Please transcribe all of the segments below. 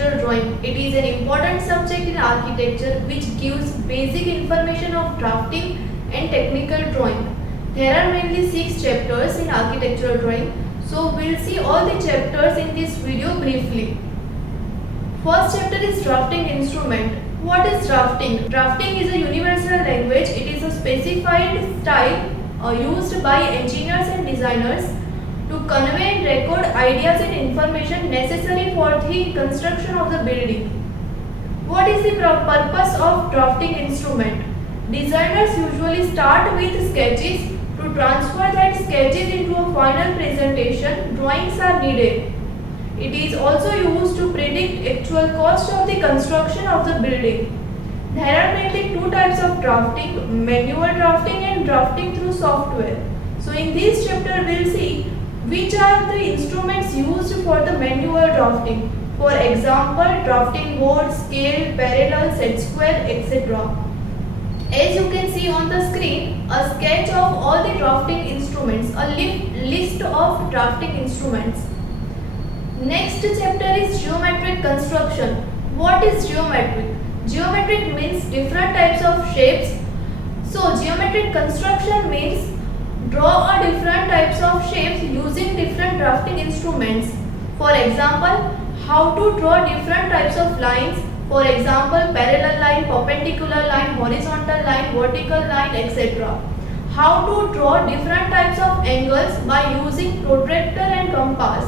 architectural drawing. It is an important subject in architecture which gives basic information of drafting and technical drawing. There are mainly 6 chapters in architectural drawing. So we'll see all the chapters in this video briefly. First chapter is drafting instrument. What is drafting? Drafting is a universal language. It is a specified style used by engineers and designers to convey and record ideas and information necessary for the construction of the building. What is the purpose of drafting instrument? Designers usually start with sketches. To transfer that sketches into a final presentation, drawings are needed. It is also used to predict actual cost of the construction of the building. There are mainly 2 types of drafting, manual drafting and drafting through software. So in this chapter we will see which are the instruments used for the manual drafting. For example, drafting board, scale, parallel, set square, etc. As you can see on the screen, a sketch of all the drafting instruments, a list of drafting instruments. Next chapter is geometric construction. What is geometric? Geometric means different types of shapes. So geometric construction means draw a different types of shapes using different drafting instruments. For example, how to draw different types of lines. For example, parallel line, perpendicular line, horizontal line, vertical line, etc. How to draw different types of angles by using protractor and compass.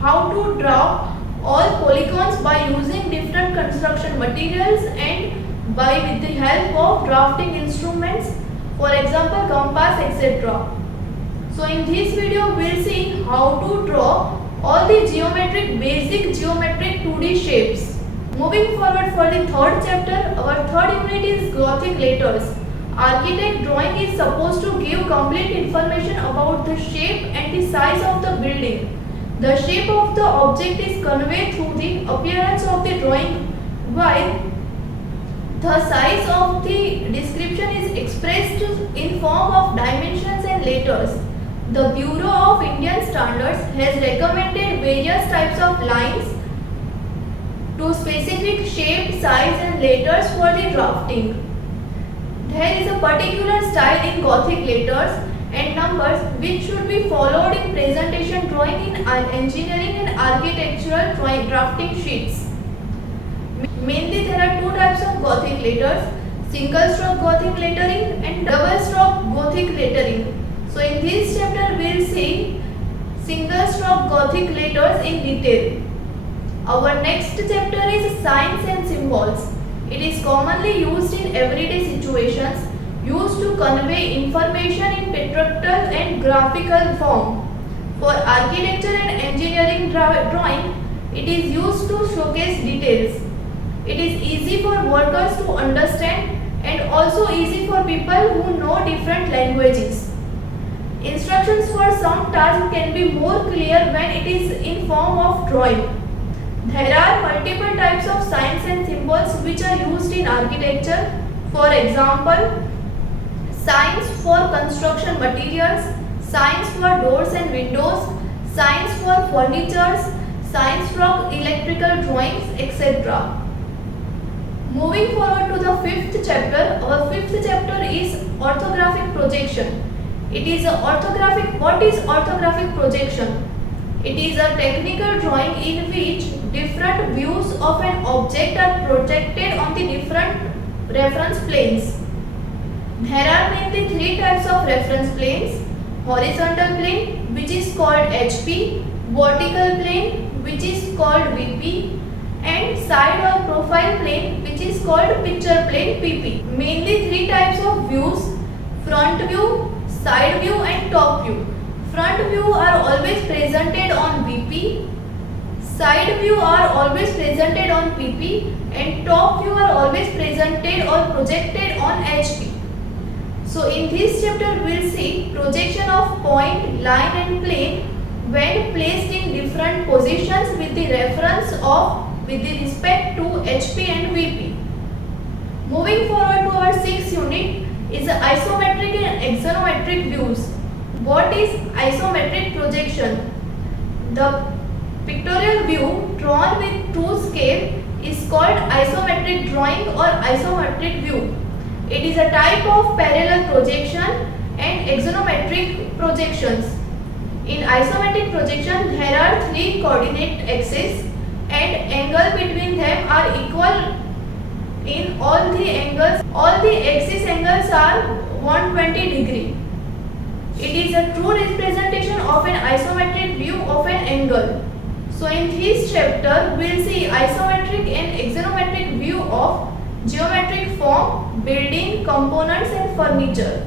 How to draw all polygons by using different construction materials and with the help of drafting instruments, for example compass, etc. So in this video we will see how to draw all the basic geometric 2D shapes. Moving forward for the third chapter, our third unit is Gothic letters. Architect drawing is supposed to give complete information about the shape and the size of the building. The shape of the object is conveyed through the appearance of the drawing, while the size of the description is expressed in form of dimensions and letters. The Bureau of Indian Standards has recommended various types of lines to specific shape, size and letters for the drafting. There is a particular style in Gothic letters and numbers which should be followed in presentation drawing in engineering and architectural drafting sheets. Mainly there are 2 types of Gothic letters, single stroke Gothic lettering and double stroke Gothic lettering. So in this chapter we will see single stroke Gothic letters in detail. Our next chapter is signs and symbols. It is commonly used in everyday situations, used to convey information in pictorial and graphical form. For architecture and engineering drawing, it is used to showcase details. It is easy for workers to understand and also easy for people who know different languages. Instructions for some tasks can be more clear when it is in form of drawing. There are multiple types of signs and symbols which are used in architecture. For example, signs for construction materials, signs for doors and windows, signs for furnitures, signs for electrical drawings, etc. Moving forward to the 5th chapter, our 5th chapter is orthographic projection. It is what is orthographic projection? It is a technical drawing in which different views of an object are projected on the different reference planes. There are mainly 3 types of reference planes: horizontal plane, which is called HP, vertical plane, which is called VP, and side or profile plane, which is called picture plane PP. Mainly 3 types of views: front view, side view and top view. Front view are always presented on VP, side view are always presented on PP and top view are always presented or projected on HP. So in this chapter we will see projection of point, line and plane when placed in different positions with the respect to HP and VP. Moving forward to our 6th unit is isometric and axonometric views. What is isometric projection? The Pictorial view drawn with true scale is called isometric drawing or isometric view. It is a type of parallel projection and axonometric projections. In isometric projection, there are three coordinate axes and angle between them are equal in all the angles. All the axis angles are 120 degree. It is a true representation of an isometric view of an angle. So in this chapter, we will see isometric and axonometric view of geometric form, building, components and furniture.